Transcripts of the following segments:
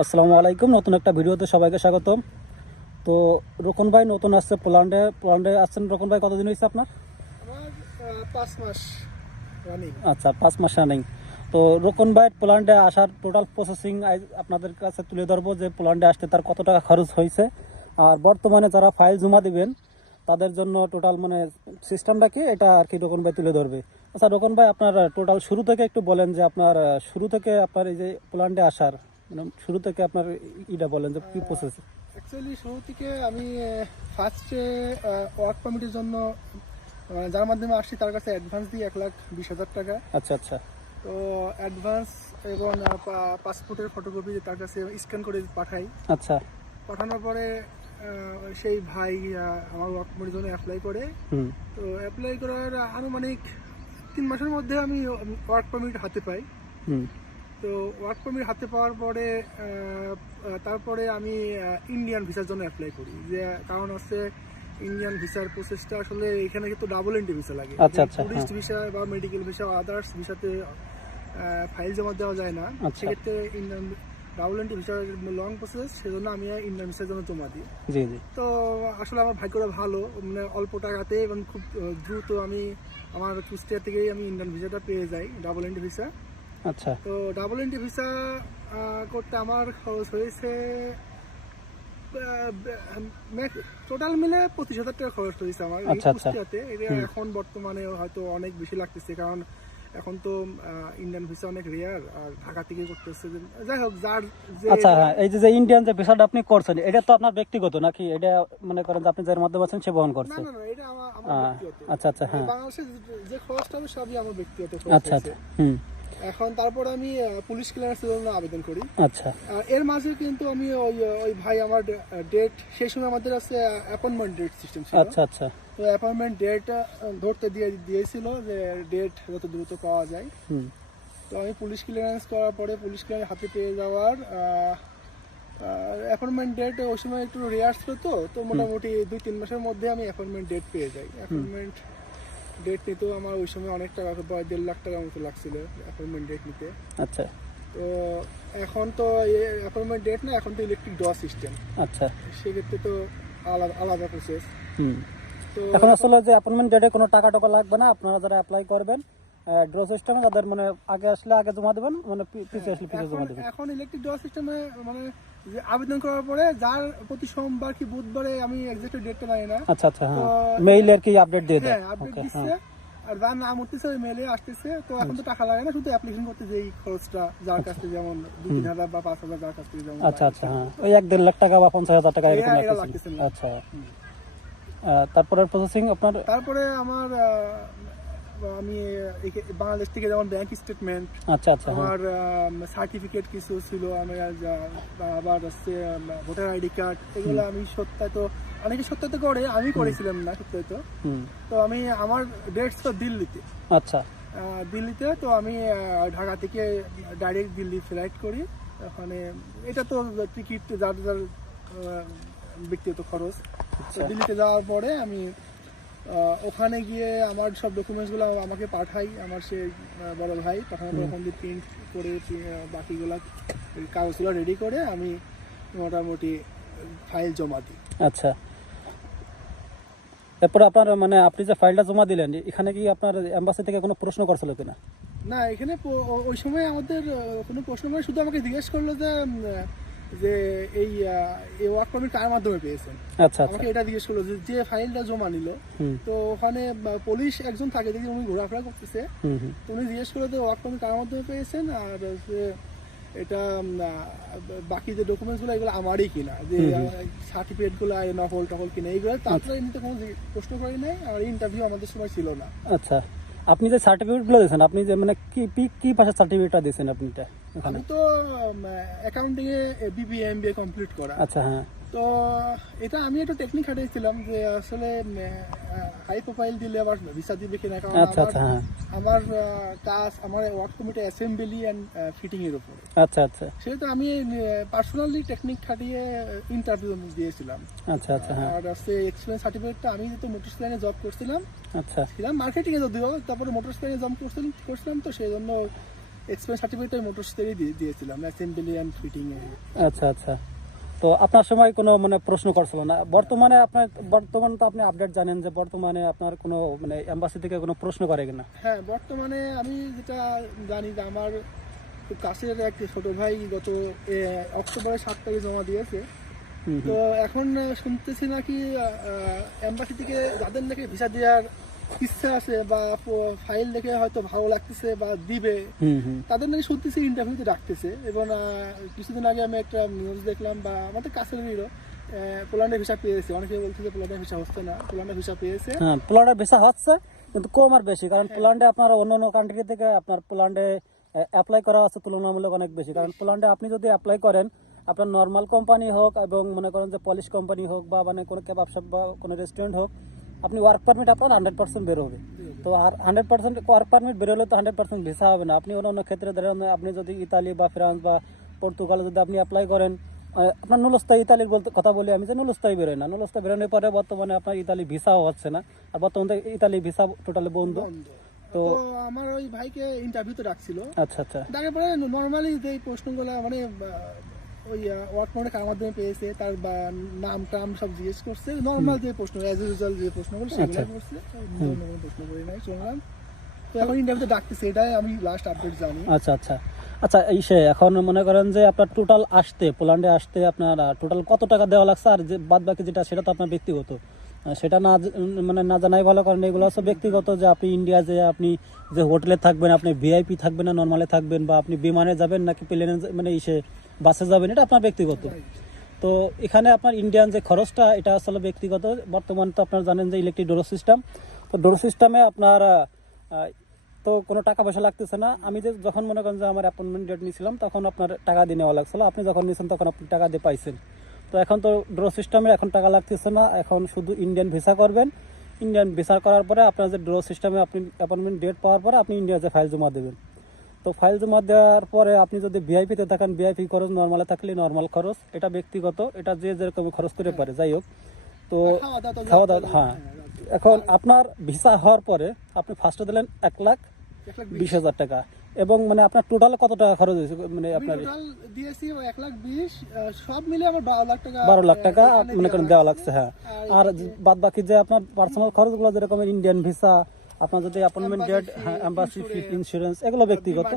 আসসালামু আলাইকুম। নতুন একটা ভিডিওতে সবাইকে স্বাগতম। তো রোকন ভাই নতুন আসছে পোল্যান্ডে। পোল্যান্ডে আসছেন রোকন ভাই কতদিন হয়েছে আপনার? পাঁচ মাস আচ্ছা পাঁচ মাস রানিং তো রোকন ভাই পোল্যান্ডে আসার টোটাল প্রসেসিং আপনাদের কাছে তুলে ধরবো যে পোল্যান্ডে আসতে তার কত টাকা খরচ হয়েছে। আর বর্তমানে যারা ফাইল জমা দিবেন তাদের জন্য টোটাল মানে সিস্টেমটা কি? এটা আর কি রোকন ভাই তুলে ধরবে। আচ্ছা রোকন ভাই আপনার টোটাল শুরু থেকে একটু বলেন যে আপনার শুরু থেকে আপনার এই যে পোল্যান্ডে আসার মানে শুরু থেকে আপনার ইটা বলেন যে কি প্রসেস অ্যাকচুয়ালি শুরু থেকে আমি ফার্স্টে ওয়ার্ক পারমিটের জন্য যার মাধ্যমে আসছি তার কাছে অ্যাডভান্স দিই এক লাখ বিশ হাজার টাকা। আচ্ছা আচ্ছা। তো অ্যাডভান্স এবং পাসপোর্টের ফটোকপি তার কাছে স্ক্যান করে পাঠাই। আচ্ছা। পাঠানোর পরে সেই ভাই আমার ওয়ার্ক পারমিটের জন্য অ্যাপ্লাই করে। হুম। তো অ্যাপ্লাই করার আনুমানিক তিন মাসের মধ্যে আমি ওয়ার্ক পারমিট হাতে পাই। হুম। তো ওয়ার্ক পারমিট হাতে পাওয়ার পরে তারপরে আমি ইন্ডিয়ান ভিসার জন্য অ্যাপ্লাই করি। যে কারণ হচ্ছে ইন্ডিয়ান ভিসার প্রসেসটা আসলে এখানে কিন্তু ডাবল এন্ট্রি ভিসা লাগে। আচ্ছা, আচ্ছা, টুরিস্ট হ্যাঁ। ভিসা বা মেডিকেল ভিসা আদার্স ভিসাতে ফাইল জমা দেওয়া যায় না। আচ্ছা। সেক্ষেত্রে ইন্ডিয়ান ডাবল এন্ট্রি ভিসার লং প্রসেস সেজন্য আমি ইন্ডিয়ান ভিসার জন্য জমা দিই। তো আসলে আমার ভাগ্যটা ভালো মানে অল্প টাকাতে এবং খুব দ্রুত আমি আমার কুষ্টিয়া থেকেই আমি ইন্ডিয়ান ভিসাটা পেয়ে যাই ডাবল এন্ট্রি ভিসা আচ্ছা। তো ডাবল এন্ট্রি ভিসা করতে আমার খরচ হয়েছে টোটাল মিলে পঁচিশ হাজার টাকা খরচ হয়েছে আমার আচ্ছা, আচ্ছা। কুষ্টিয়াতে। এটা এখন বর্তমানে হয়তো অনেক বেশি লাগতেছে কারণ এখন তো ইন্ডিয়ান ভিসা অনেক রেয়ার আর ঢাকা থেকে করতেছে যে- যাই হোক যার আচ্ছা হ্যাঁ এই যে ইন্ডিয়ান যে ভিসাটা আপনি করছেন এটা তো আপনার ব্যক্তিগত নাকি এটা মনে করেন যে আপনি যার মাধ্যমে আছেন সে বহন করছে? না না এটা আমার ব্যক্তিগত। আচ্ছা আচ্ছা হ্যাঁ। বাংলাদেশে যে- যে খরচটা হবে সবই আমার ব্যক্তিগত খরচ আচ্ছা আচ্ছা হুম। এখন তারপর আমি পুলিশ ক্লিয়ারেন্সের জন্য আবেদন করি। আচ্ছা। এর মাঝে কিন্তু আমি ওই ওই ভাই আমার ডেট সেই সময় আমাদের আছে অ্যাপয়েন্টমেন্ট ডেট সিস্টেম ছিল। আচ্ছা আচ্ছা। তো অ্যাপয়েন্টমেন্ট ডেট ধরতে দিয়ে দিয়েছিল যে ডেট যত দ্রুত পাওয়া যায়। হুম। তো আমি পুলিশ ক্লিয়ারেন্স করার পরে পুলিশ ক্লিয়ারেন্স হাতে পেয়ে যাওয়ার অ্যাপয়েন্টমেন্ট ডেট ওই সময় একটু রেয়ার ছিল তো তো মোটামুটি দুই তিন মাসের মধ্যে আমি অ্যাপয়েন্টমেন্ট ডেট পেয়ে যাই। অ্যাপয়েন্টমেন্ট ডেট নিতেও আমার ওই সময় অনেক টাকা প্রায় দেড় লাখ টাকার মতো লাগছিল অ্যাপয়েন্টমেন্ট ডেট নিতে। আচ্ছা। তো এখন তো অ্যাপয়েন্টমেন্ট ডেট না এখন তো ইলেকট্রিক ড্র সিস্টেম আচ্ছা। সেক্ষেত্রে তো আলাদা আলাদা প্রসেস হুম। তো এখন আসলে যে অ্যাপয়েন্টমেন্ট ডেটে কোনো টাকা টাকা লাগবে না আপনারা যারা অ্যাপ্লাই করবেন ড্র সিস্টেমে যাদের মানে আগে আসলে আগে জমা দেবেন মানে পি- পিছিয়ে আসলে এখন জমা দেবেন। এখন ইলেকট্রিক ড্র সিস্টেমে মানে আবেদন করার পরে যার প্রতি সোমবার কি বুধবারে আমি এক্সাক্ট ডেটটা জানি না। আচ্ছা আচ্ছা হ্যাঁ। মেইল আর কি আপডেট দিয়ে দেয়? হ্যাঁ আপডেট ওকে দিচ্ছে। হ্যাঁ। আর যার নাম উঠতেছে ওই মেলে আসতেছে। তো এখন তো টাকা লাগে না শুধু অ্যাপ্লিকেশন করতে যেই খরচটা যার কাছ থেকে যেমন তিন হাজার বা পাঁচ হাজার যার কাছ থেকে যেমন আচ্ছা আচ্ছা হ্যাঁ। ওই এক দেড় লাখ টাকা বা পঞ্চাশ হাজার টাকা এরকম লাগতেছে। লাগতেছে আচ্ছা। তারপরে প্রসেসিং আপনার তারপরে আমার আমি বাংলাদেশ থেকে যেমন ব্যাংক স্টেটমেন্ট আচ্ছা আচ্ছা হ্যাঁ। আমার সার্টিফিকেট কিছু ছিল আমার আবার হচ্ছে ভোটার আইডি কার্ড এগুলো আমি সত্যায়িত অনেকে সত্যায়িত করে আমি করেছিলাম না সত্যায়িত। তো আমি আমার ডেটস তো দিল্লিতে। আচ্ছা। দিল্লিতে তো আমি ঢাকা থেকে ডাইরেক্ট দিল্লি ফ্লাইট করি। ওখানে এটা তো টিকিট যার যার ব্যক্তিগত খরচ। আচ্ছা। দিল্লিতে যাওয়ার পরে আমি ওখানে গিয়ে আমার সব ডকুমেন্টসগুলো আমাকে পাঠাই আমার সে বড় ভাই। পর ওখান দিয়ে প্রিন্ট করে বাকিগুলা কাগজগুলো রেডি করে আমি মোটামুটি ফাইল জমা দিই। আচ্ছা। এরপরে আপনার মানে আপনি যে ফাইলটা জমা দিলেন এখানে কি আপনার এম্বাসি থেকে কোনো প্রশ্ন করছিল কিনা? না এখানে ওই সময় আমাদের কোনো প্রশ্ন করে শুধু আমাকে জিজ্ঞেস করল যে যে এই এই ওয়ার্ক পারমিট কার মাধ্যমে পেয়েছেন? আচ্ছা আচ্ছা। আমাকে এটা জিজ্ঞেস করল যে যে ফাইলটা জমা নিল তো ওখানে পুলিশ একজন থাকে দেখি উনি ঘোরাফেরা করতেছে। তো উনি জিজ্ঞেস করল যে ওয়ার্ক পারমিট কার মাধ্যমে পেয়েছেন? আর এটা বাকি যে ডকুমেন্টসগুলো এগুলো আমারই কিনা? যে সার্টিফিকেটগুলো নকল টকল কিনা এইগুলো তারপরে এমনিতে কোনো প্রশ্ন করি নাই আর ইন্টারভিউ আমাদের সময় ছিল না। আচ্ছা। আপনি যে সার্টিফিকেটগুলো দিয়েছেন আপনি যে মানে কি কি- ভাষার সার্টিফিকেটটা দিয়েছেন আপনি এটা ওখানে? আমি তো অ্যাকাউন্টিং এ বিবিএ এমবিএ কমপ্লিট করা। আচ্ছা হ্যাঁ। তো এটা আমি একটা টেকনিক খাটিয়েছিলাম যে আসলে হাই প্রোফাইল দিলে আবার ভিসা দিবে কিনা কারণ আচ্ছা আমার আচ্ছা হ্যাঁ। আমার কাজ আমার work committee assembly and fitting এর উপরে। আচ্ছা আচ্ছা। সেহেতু আমি পার্সোনালি টেকনিক খাটিয়ে ইন্টারভিউ দিয়েছিলাম। আচ্ছা আচ্ছা হ্যাঁ। আর হচ্ছে এক্সপিরিয়েন্স সার্টিফিকেটটা আমি যেহেতু মোটরস লাইনে জব করছিলাম আচ্ছা। ছিলাম মার্কেটিং এ যদিও তারপরে মোটরস লাইনে জব করছিলাম করছিলাম তো সেই জন্য এক্সপিরিয়েন্স সার্টিফিকেট আমি মোটরস দিয়ে দিয়েছিলাম অ্যাসেম্বলি অ্যান্ড ফিটিং এ আচ্ছা আচ্ছা। তো আপনার সময় কোনো মানে প্রশ্ন করছিল না। বর্তমানে আপনার বর্তমান তো আপনি আপডেট জানেন যে বর্তমানে আপনার কোনো মানে এম্বাসি থেকে কোনো প্রশ্ন করে কিনা? হ্যাঁ বর্তমানে আমি যেটা জানি যে আমার খুব কাছের এক ছোট ভাই গত এ, অক্টোবরের সাত তারিখে জমা দিয়েছে। তো এখন শুনতেছি নাকি এম্বাসি থেকে যাদের নাকি ভিসা দেওয়ার ইচ্ছা আছে বা ফাইল দেখে হয়তো ভালো লাগতেছে বা দিবে। তাদের নাকি শুনতেছি ইন্টারভিউতে ডাকতেছে। এবং কিছুদিন আগে আমি একটা নিউজ দেখলাম বা আমাদের ভিসা পেয়েছে। অনেকে বলছে যে ভিসা হচ্ছে না। ভিসা পেয়েছে। হ্যাঁ ভিসা হচ্ছে কিন্তু কম আর বেশি। কারণ পোল্যান্ডে আপনার অন্য অন্য কান্ট্রি থেকে আপনার পোল্যান্ডে অ্যাপ্লাই করা আছে তুলনামূলক অনেক বেশি। কারণ পোল্যান্ডে আপনি যদি অ্যাপ্লাই করেন আপনার নর্মাল কোম্পানি হোক এবং মনে করেন যে পলিশ কোম্পানি হোক বা মানে কোনো কেবাব শপ বা কোনো রেস্টুরেন্ট হোক আপনি ওয়ার্ক পারমিট আপনার হান্ড্রেড পার্সেন্ট বেরোবে তো আর হান্ড্রেড পার্সেন্ট ওয়ার্ক পারমিট বেরোলে তো হান্ড্রেড পার্সেন্ট ভিসা হবে না আপনি অন্য অন্য ক্ষেত্রে ধরেন আপনি যদি ইতালি বা ফ্রান্স বা পর্তুগালে যদি আপনি অ্যাপ্লাই করেন আপনার নুলস্থায়ী ইতালির বলতে কথা বলি আমি যে নুলস্থায়ী বেরোয় না নুলস্থায়ী বেরোনোর পরে বর্তমানে আপনার ইতালি ভিসাও হচ্ছে না আর বর্তমানে ইতালি ভিসা টোটালি বন্ধ। তো আমার ওই ভাইকে ইন্টারভিউতে ডাকছিল আচ্ছা আচ্ছা ডাকার পরে নর্মালি যে প্রশ্নগুলো মানে ওই ওয়ার্ক কার মাধ্যমে পেয়েছে তার নাম টাম সব জিজ্ঞেস করছে। নর্মাল যে প্রশ্ন অ্যাজ ইউজুয়াল যে প্রশ্নগুলো সেগুলো আচ্ছা। করছে। অন্য কোনো প্রশ্ন করি নাই শুনলাম। তো এখন ইন্টারভিউতে ডাকতেছে এটাই আমি লাস্ট আপডেট জানি। আচ্ছা আচ্ছা। আচ্ছা এই সে এখন মনে করেন যে আপনার টোটাল আসতে পোল্যান্ডে আসতে আপনার টোটাল কত টাকা দেওয়া লাগছে? আর যে বাদ বাকি যেটা সেটা তো আপনার ব্যক্তিগত। সেটা না মানে না জানাই ভালো, কারণ এগুলো হচ্ছে ব্যক্তিগত যে আপনি ইন্ডিয়া যে আপনি যে হোটেলে থাকবেন, আপনি ভিআইপি থাকবেন না নর্মালে থাকবেন, বা আপনি বিমানে যাবেন নাকি প্লেনে মানে ইসে বাসে যাবেন, এটা আপনার ব্যক্তিগত। তো এখানে আপনার ইন্ডিয়ান যে খরচটা, এটা আসলে ব্যক্তিগত। বর্তমান তো আপনার জানেন যে ইলেকট্রিক ডোর সিস্টেম তো ডোর সিস্টেমে আপনার তো কোনো টাকা পয়সা লাগতেছে না। আমি যে যখন মনে করেন যে আমার অ্যাপয়েন্টমেন্ট ডেট নিয়েছিলাম তখন আপনার টাকা দিয়ে নেওয়া লাগছিল। আপনি যখন নিয়েছেন তখন আপনি টাকা দিয়ে পাইছেন। তো এখন তো ড্র সিস্টেমে এখন টাকা লাগতেছে না। এখন শুধু ইন্ডিয়ান ভিসা করবেন। ইন্ডিয়ান ভিসা করার পরে আপনার যে ড্র সিস্টেমে আপনি অ্যাপয়েন্টমেন্ট ডেট পাওয়ার পরে আপনি ইন্ডিয়াতে ফাইল জমা দেবেন। তো ফাইল জমা দেওয়ার পরে আপনি যদি ভিআইপিতে থাকেন ভিআইপি খরচ নর্মালে থাকলে নর্মাল খরচ। এটা ব্যক্তিগত এটা যে যেরকম খরচ করে পারে যাই হোক। তো খাওয়া দাওয়া হ্যাঁ। এখন আপনার ভিসা হওয়ার পরে আপনি ফার্স্টে দিলেন এক লাখ বিশ হাজার টাকা। এবং মানে আপনার টোটাল কত টাকা খরচ হয়েছে? মানে আপনার দিয়েছি এক লাখ বিশ সব মিলে আমার বারো লাখ টাকা বারো লাখ টাকা মনে করেন দেওয়া লাগছে হ্যাঁ। আর বাদ বাকি যে আপনার পার্সোনাল খরচগুলো যেরকম ইন্ডিয়ান ভিসা আপনার যদি অ্যাপয়েন্টমেন্ট ডেট ফি ইন্স্যুরেন্স এগুলো ব্যক্তিগত।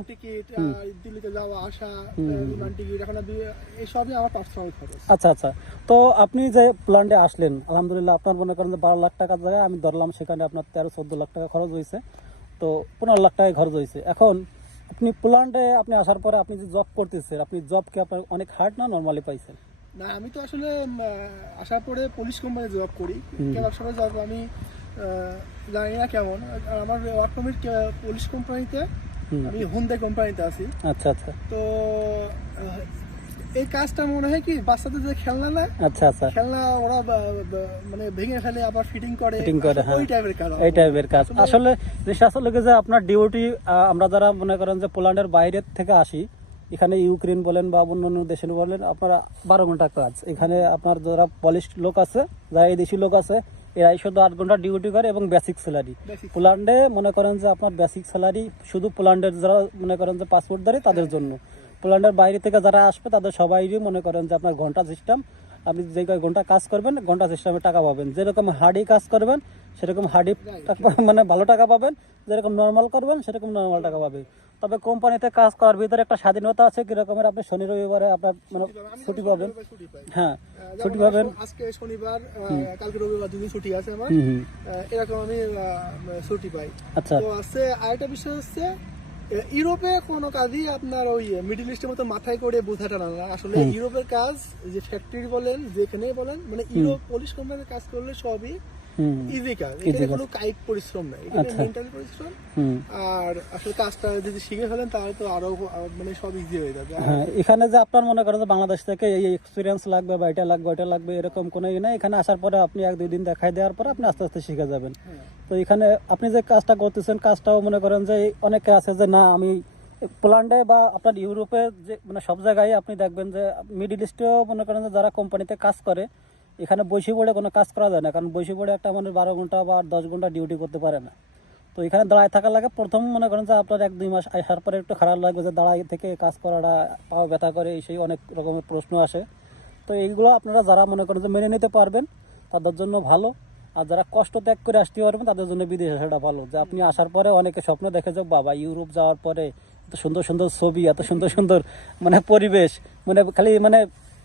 দিল্লিতে যাওয়া আসা আমার পার্সোনাল খরচ। আচ্ছা আচ্ছা। তো আপনি যে প্ল্যান্টে আসলেন আলহামদুলিল্লাহ আপনার মনে করেন যে বারো লাখ টাকার জায়গায় আমি ধরলাম সেখানে আপনার তেরো চোদ্দ লাখ টাকা খরচ হয়েছে। তো পনেরো লাখ টাকা খরচ হয়েছে। এখন আপনি প্ল্যান্টে আপনি আসার পরে আপনি যে জব করতেছেন আপনি জব কি আপনার অনেক হার্ড না নর্মালি পাইছেন? না আমি তো আসলে আসার পরে পুলিশ কোম্পানি জব করি। শপে জব আমি জানি না কেমন। আর আমার ওয়ার্ক পারমিট পুলিশ কোম্পানিতে আমি হুন্দাই কোম্পানিতে আছি। আচ্ছা আচ্ছা। তো এই কাজটা মনে হয় কি বাচ্চাদের যে খেলনা না আচ্ছা আচ্ছা। খেলনা ওরা মানে ভেঙে ফেলে আবার ফিটিং করে Fitting করে, হ্যাঁ। ওই টাইপের কাজ। এই টাইপের কাজ। আসলে জিনিসটা আসলে যে আপনার ডিউটি আমরা যারা মনে করেন যে পোল্যান্ডের বাইরের থেকে আসি এখানে ইউক্রেন বলেন বা অন্য অন্য দেশের বলেন আপনারা বারো ঘণ্টা কাজ। এখানে আপনার যারা পলিশ লোক আছে যারা এই দেশি লোক আছে এরাই শুধু আট ঘণ্টা ডিউটি করে এবং বেসিক স্যালারি পোল্যান্ডে মনে করেন যে আপনার বেসিক স্যালারি শুধু পোল্যান্ডের যারা মনে করেন যে পাসপোর্ট ধরে তাদের জন্য। পোল্যান্ডের বাইরে থেকে যারা আসবে তাদের সবাইরই মনে করেন যে আপনার ঘণ্টা সিস্টেম আপনি যে কয় ঘণ্টা কাজ করবেন ঘণ্টা সিস্টেমে টাকা পাবেন। যেরকম হার্ডি কাজ করবেন সেরকম হার্ডি মানে ভালো টাকা পাবেন যেরকম নর্মাল করবেন সেরকম নর্মাল টাকা পাবে। তবে কোম্পানিতে কাজ করার ভিতরে একটা স্বাধীনতা আছে কিরকমের আপনি শনি রবিবারে আপনার মানে ছুটি পাবেন। হ্যাঁ ছুটি পাবেন। আজকে শনিবার কালকে রবিবার দুদিন ছুটি আছে আমার। এরকম আমি ছুটি পাই। আচ্ছা। তো আছে আরেকটা বিষয় হচ্ছে ইউরোপে কোনো কাজই আপনার ওই মিডিল ইস্টের মতো মাথায় করে বোঝাটা না না। আসলে ইউরোপের কাজ যে ফ্যাক্টরি বলেন যেখানেই বলেন মানে ইউরোপ পুলিশ কোম্পানির কাজ করলে সবই ইজি কাজ। এখানে কোনো কায়িক পরিশ্রম নাই। এখানে আচ্ছা। মেন্টাল পরিশ্রম। আর আসলে কাজটা যদি শিখে ফেলেন তাহলে তো আরও মানে সব ইজি হয়ে যাবে। হ্যাঁ এখানে যে আপনার মনে করেন যে বাংলাদেশ থেকে এই এক্সপিরিয়েন্স লাগবে বা এটা লাগবে ওইটা লাগবে এরকম কোনো ই নেই। এখানে আসার পরে আপনি এক দুই দিন দেখাই দেওয়ার পরে আপনি আস্তে আস্তে শিখে যাবেন। হ্যাঁ। তো এখানে আপনি যে কাজটা করতেছেন কাজটাও মনে করেন যে অনেকে আছে যে না আমি পোল্যান্ডে বা আপনার ইউরোপে যে মানে সব জায়গায় আপনি দেখবেন যে মিডিল ইস্টেও মনে করেন যে যারা কোম্পানিতে কাজ করে এখানে বসে পড়ে কোনো কাজ করা যায় না, কারণ বসে পড়ে একটা মানুষ বারো ঘণ্টা বা দশ ঘণ্টা ডিউটি করতে পারে না। তো এখানে দাঁড়ায় থাকা লাগে, প্রথম মনে করেন যে আপনার এক দুই মাস আসার পরে একটু খারাপ লাগবে যে দাঁড়ায় থেকে কাজ করাটা পাও ব্যথা করে, এই সেই অনেক রকমের প্রশ্ন আসে। তো এইগুলো আপনারা যারা মনে করেন যে মেনে নিতে পারবেন, তাদের জন্য ভালো। আর যারা কষ্ট ত্যাগ করে আসতে পারবেন, তাদের জন্য বিদেশ আসাটা ভালো। যে আপনি আসার পরে অনেকে স্বপ্ন দেখে যে, বাবা, ইউরোপ যাওয়ার পরে এত সুন্দর সুন্দর ছবি, এত সুন্দর সুন্দর মানে পরিবেশ মানে খালি মানে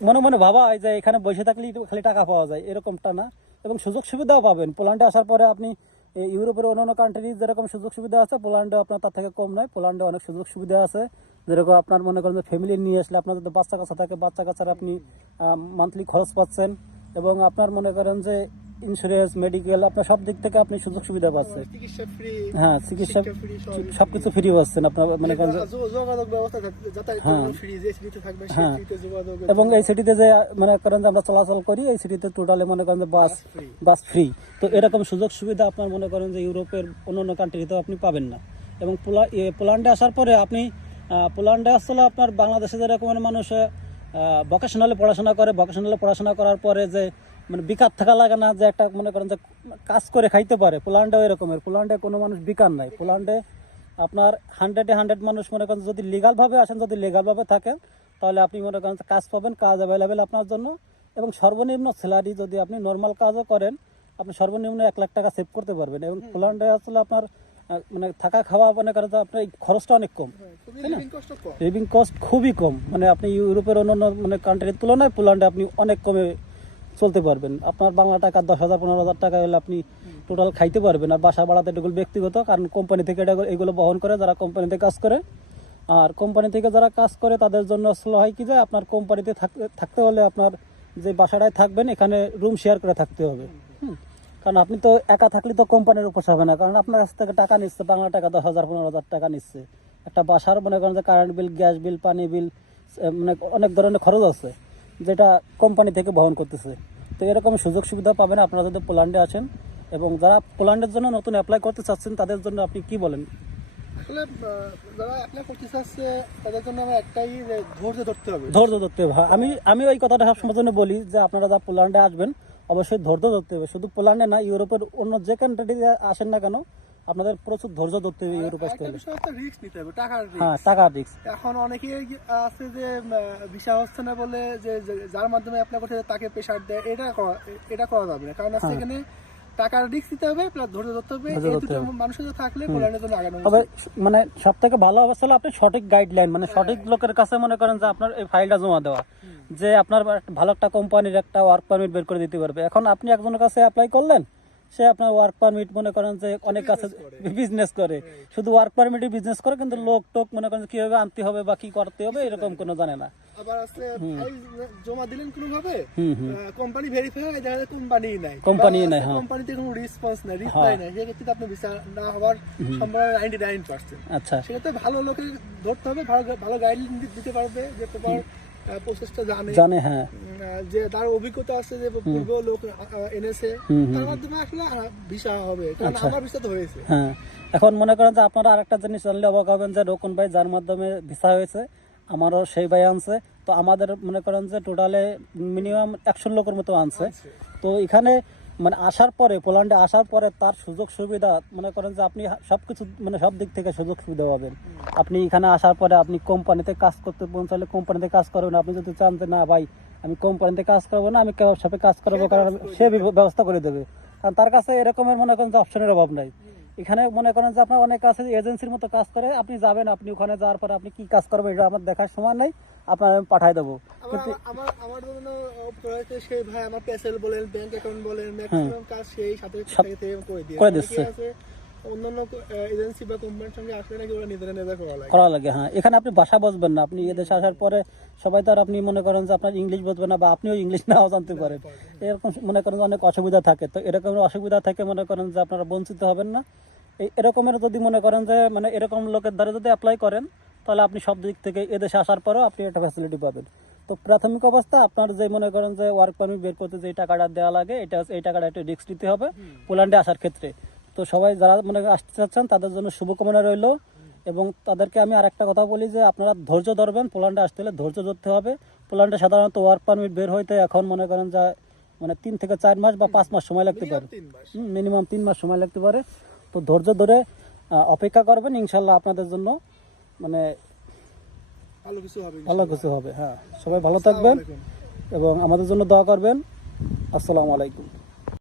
মনে মনে ভাবা হয় যে এখানে বসে থাকলেই খালি টাকা পাওয়া যায়, এরকমটা না। এবং সুযোগ সুবিধাও পাবেন। পোল্যান্ডে আসার পরে আপনি ইউরোপের অন্যান্য কান্ট্রি যেরকম সুযোগ সুবিধা আছে, পোল্যান্ডে আপনার তার থেকে কম নয়। পোল্যান্ডে অনেক সুযোগ সুবিধা আছে। যেরকম আপনার মনে করেন যে ফ্যামিলি নিয়ে আসলে আপনার যদি বাচ্চা কাচ্চা থাকে, বাচ্চা কাচ্চার আপনি মান্থলি খরচ পাচ্ছেন। এবং আপনার মনে করেন যে ইন্স্যুরেন্স মেডিকেল আপনার সব দিক থেকে আপনি সুযোগ সুবিধা পাচ্ছেন। হ্যাঁ চিকিৎসা সবকিছু ফ্রি পাচ্ছেন আপনার মনে হ্যাঁ। হ্যাঁ। এবং এই সিটিতে যে মনে করেন যে আমরা চলাচল করি এই সিটিতে টোটালি মনে করেন যে বাস বাস ফ্রি তো এরকম সুযোগ সুবিধা আপনার মনে করেন যে ইউরোপের অন্য অন্য কান্ট্রিতে আপনি পাবেন না। এবং পোলা পোল্যান্ডে আসার পরে আপনি পোল্যান্ডে আসলে আপনার বাংলাদেশে যেরকম মানুষ ভোকেশনালে পড়াশোনা করে ভোকেশনালে পড়াশোনা করার পরে যে মানে বিকার থাকা লাগে না যে একটা মনে করেন যে কাজ করে খাইতে পারে। পোল্যান্ডেও এরকমের পোল্যান্ডে কোনো মানুষ বিকার নাই। পোল্যান্ডে আপনার হান্ড্রেডে হান্ড্রেড মানুষ মনে করেন যদি লিগালভাবে আসেন যদি লিগালভাবে থাকেন তাহলে আপনি মনে করেন যে কাজ পাবেন কাজ অ্যাভেলেবেল আপনার জন্য। এবং সর্বনিম্ন স্যালারি যদি আপনি নর্মাল কাজও করেন আপনি সর্বনিম্ন এক লাখ টাকা সেভ করতে পারবেন। এবং পোল্যান্ডে আসলে আপনার মানে থাকা খাওয়া মনে করেন যে আপনার খরচটা অনেক কম। লিভিং কস্ট খুবই কম। মানে আপনি ইউরোপের অন্যান্য মানে কান্ট্রির তুলনায় পোল্যান্ডে আপনি অনেক কমে চলতে পারবেন। আপনার বাংলা টাকা দশ হাজার, পনেরো হাজার টাকা হলে আপনি টোটাল খাইতে পারবেন। আর বাসা ভাড়াতে এগুলো ব্যক্তিগত, কারণ কোম্পানি থেকে এটা এগুলো বহন করে, যারা কোম্পানিতে কাজ করে। আর কোম্পানি থেকে যারা কাজ করে, তাদের জন্য আসলে হয় কি যে, আপনার কোম্পানিতে থাকতে থাকতে হলে আপনার যে বাসাটায় থাকবেন, এখানে রুম শেয়ার করে থাকতে হবে। কারণ আপনি তো একা থাকলে তো কোম্পানির উপর হবে না। কারণ আপনার কাছ থেকে টাকা নিচ্ছে, বাংলা টাকা দশ হাজার, পনেরো হাজার টাকা নিচ্ছে। একটা বাসার মনে করেন যে কারেন্ট বিল গ্যাস বিল পানি বিল মানে অনেক ধরনের খরচ আছে। যেটা কোম্পানি থেকে বহন করতেছে। তো এরকম সুযোগ সুবিধা পাবেন আপনারা যদি পোল্যান্ডে আছেন এবং যারা পোল্যান্ডের জন্য নতুন অ্যাপ্লাই করতে চাচ্ছেন তাদের জন্য আপনি কি বলেন? আসলে যারা অ্যাপ্লাই করতে চাচ্ছে তাদের জন্য আমার একটাই যে ধৈর্য ধরতে হবে। ধৈর্য ধরতে হবে। হ্যাঁ, আমি আমি ওই কথাটা সবসময় জন্য বলি যে আপনারা যা পোল্যান্ডে আসবেন অবশ্যই ধৈর্য ধরতে হবে। শুধু পোল্যান্ডে না ইউরোপের অন্য যে কান্ট্রিতে আসেন না কেন আপনাদের প্রচুর ধৈর্য ধরতে হবে ইউরোপ আসতে হলে। রিস্ক নিতে হবে টাকার হ্যাঁ রিস্ক এখন অনেকেই আছে যে ভিসা হচ্ছে না বলে যে যার মাধ্যমে অ্যাপ্লাই করতে তাকে প্রেশার দেয় এটা এটা করা যাবে না। কারণ হচ্ছে এখানে টাকার রিস্ক নিতে হবে প্লাস ধৈর্য ধরতে হবে হ্যাঁ। এই দুটো মানুষের থাকলে পোল্যান্ডের জন্য আগানো তবে মানে সব থেকে ভালো অবস্থা হলো আপনি সঠিক গাইডলাইন মানে সঠিক লোকের কাছে মনে করেন যে আপনার এই ফাইলটা জমা দেওয়া। যে আপনার ভালো একটা কোম্পানির একটা ওয়ার্ক পারমিট বের করে দিতে পারবে। এখন আপনি একজনের কাছে অ্যাপ্লাই করলেন সে আপনার ওয়ার্ক পারমিট মনে করেন যে অনেক কাছে বিজনেস করে। শুধু ওয়ার্ক পারমিটে বিজনেস করে কিন্তু লোক টোক মনে করেন কীভাবে আনতে হবে বা কি করতে হবে এরকম কোনো জানে না। আবার আছে জমা দিলেন কোনো ভাবে হুম। হুম কোম্পানি ভেরিফাই হয় দেখা কোম্পানি নাই। কোম্পানি নাই, হ্যাঁ। কোম্পানিতে কোনো রেসপন্স নাই রিপ্লাই নাই। সেক্ষেত্রে আপনি ভিসা না হওয়ার সম্ভাবনা নাইনটি নাইন পার্সেন্ট আচ্ছা। সেক্ষেত্রে ভালো লোকের ধরতে হবে ভালো ভালো গাইডলাইন দিতে পারবে যে প্রপার প্রসেসটা জানে। জানে হ্যাঁ। যে তার অভিজ্ঞতা আছে যে পূর্বে লোক এনেছে। তার মাধ্যমে আসলে ভিসা হবে কারণ আচ্ছা। আমার ভিসা তো হয়েছে। হ্যাঁ। এখন মনে করেন যে আপনারা আরেকটা জিনিস জানলে অবাক হবেন যে রোকন ভাই যার মাধ্যমে ভিসা হয়েছে আমারও সেই ভাই আনছে। তো আমাদের মনে করেন যে টোটালে মিনিমাম একশো লোকের মতো আনছে। তো এখানে মানে আসার পরে পোল্যান্ডে আসার পরে তার সুযোগ সুবিধা মনে করেন যে আপনি সব কিছু মানে সব দিক থেকে সুযোগ সুবিধা পাবেন। আপনি এখানে আসার পরে আপনি কোম্পানিতে কাজ করতে পৌঁছালে কোম্পানিতে কাজ করবেন। আপনি যদি চান যে না ভাই আমি কোম্পানিতে কাজ করব না আমি কেউ সাথে কাজ করব কারণ সে ব্যবস্থা করে দেবে। কারণ তার কাছে এরকমের মনে করেন যে অপশনের অভাব নাই। এখানে মনে করেন যে আপনার অনেক আছে এজেন্সির মতো কাজ করে আপনি যাবেন আপনি ওখানে যাওয়ার পরে আপনি কি কাজ করবেন এটা আমার দেখার সময় নেই আপনার আমি পাঠাই দেবো। আমার আমার আমার জন্য হয়তো ভাই আমার পেসেল বলেন ব্যাংক অ্যাকাউন্ট বলেন ম্যাক্সিমাম কাজ সেই সাথে সাথে করে করে দিচ্ছে। অন্যান্য এজেন্সি বা কোম্পানির সঙ্গে আসলে নাকি ওরা নিজেরা নিজেরা করা লাগে? করা লাগে হ্যাঁ। এখানে আপনি ভাষা বুঝবেন না। আপনি এদেশে আসার পরে সবাই তো আর আপনি মনে করেন যে আপনার ইংলিশ বুঝবেন না বা আপনিও ইংলিশ নাও জানতে পারেন। এরকম মনে করেন অনেক অসুবিধা থাকে। তো এরকম অসুবিধা থেকে মনে করেন যে আপনারা বঞ্চিত হবেন না। এই এরকমের যদি মনে করেন যে মানে এরকম লোকের দ্বারা যদি অ্যাপ্লাই করেন তাহলে আপনি সব দিক থেকে এদেশে আসার পরেও আপনি একটা ফ্যাসিলিটি পাবেন। তো প্রাথমিক অবস্থা আপনার যে মনে করেন যে ওয়ার্ক পারমিট বের করতে যে টাকাটা দেওয়া লাগে এটা এই টাকাটা একটু রিস্ক নিতে হবে পোল্যান্ডে আসার ক্ষেত্রে। তো সবাই যারা মনে আসতে চাচ্ছেন তাদের জন্য শুভকামনা রইল। এবং তাদেরকে আমি আরেকটা কথা বলি যে আপনারা ধৈর্য ধরবেন পোল্যান্ডে আসতে হলে ধৈর্য ধরতে হবে। পোল্যান্ডে সাধারণত ওয়ার্ক পারমিট বের হইতে এখন মনে করেন যে মানে তিন থেকে চার মাস বা পাঁচ মাস সময় লাগতে পারে। মিনিমাম তিন মাস। সময় লাগতে পারে। তো ধৈর্য ধরে অপেক্ষা করবেন ইনশাল্লাহ আপনাদের জন্য। মানে ভালো কিছু হবে ভালো কিছু হবে হ্যাঁ। সবাই ভালো থাকবেন এবং আমাদের জন্য দোয়া করবেন। আসসালামু আলাইকুম।